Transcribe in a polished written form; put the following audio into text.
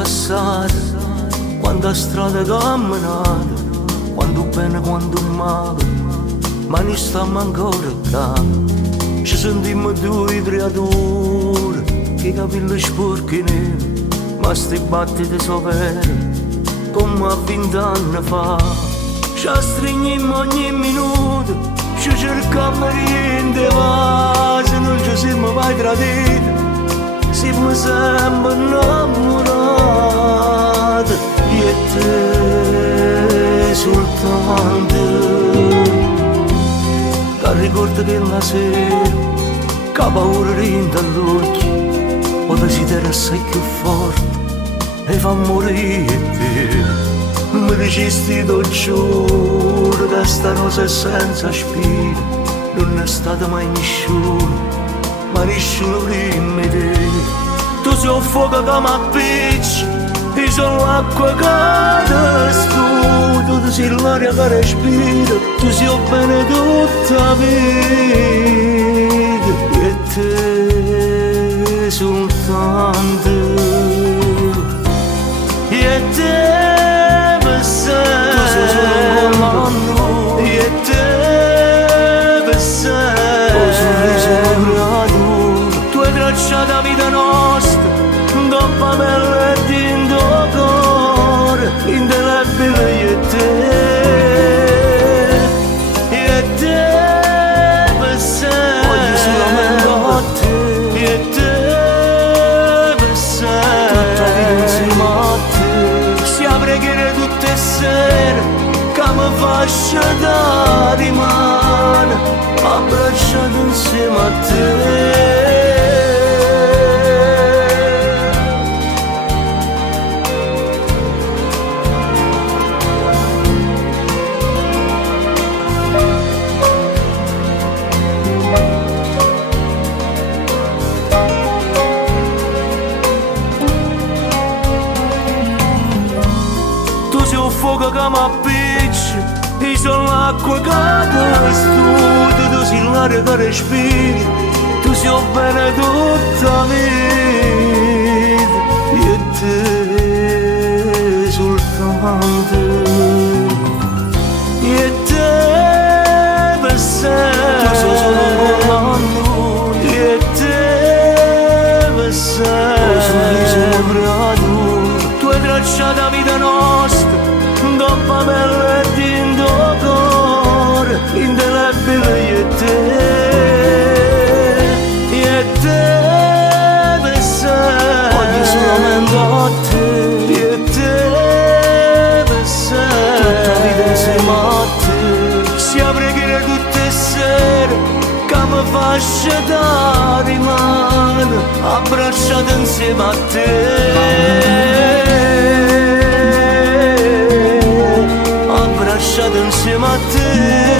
passata, quanta strada camminata, quanto bene, quanto male, ma ne stiamo ancora qua. Ci sentimmo due creature, che capelli sporchi neri, ma sti battiti so veri, come a 20 anni fa. Ci stringimmo ogni minuto, ci cercammo niente, ma se non ci siamo mai traditi, siamo sempre innamorati, io e te soltanto. Ti ricordo che la sera, che paura rinda all'occhio, o desiderio assai più forte, e fa morire te. Mi dicesti tu giuro che sta rosa è senza spina, non è stata mai nessuno, ma nessuno prima di te. Tu sei un fuoco che mi appicci, io sono l'acqua che ti sputo, tu sei l'aria che respiro, tu sei il bene tutta vita, e te soltanto, e te per sempre, tu sei solo un comando, e te per sempre, oh sorriso creato, tu hai tracciato la vita nostra, dopo pelle e tinto cuore, indelebile io e te per sempre, voglio solamente a te, io e te per sempre, tutta la vita insieme a te, sia preghiere tutte le sere, che mi faccia da rimane, abbracciato insieme a te. Fuoco che mi appicci, io sono l'acqua che ti studio, tu sei l'aria che respiri, tu sei il bene tutta vita, io e te soltanto, io e te per sempre, tu sei solo un comando, io e te per sempre, oh sorriso creato, tu hai tracciato la vita nostra, dopo pelle e tinto cuore, indelebile io e te per sempre, voglio solamente a te, io e te per sempre, tutta la vita insieme a te, sia preghiere tutte le sere, che mi faccia da rimane, abbracciato insieme a te. Lasciato insieme a te.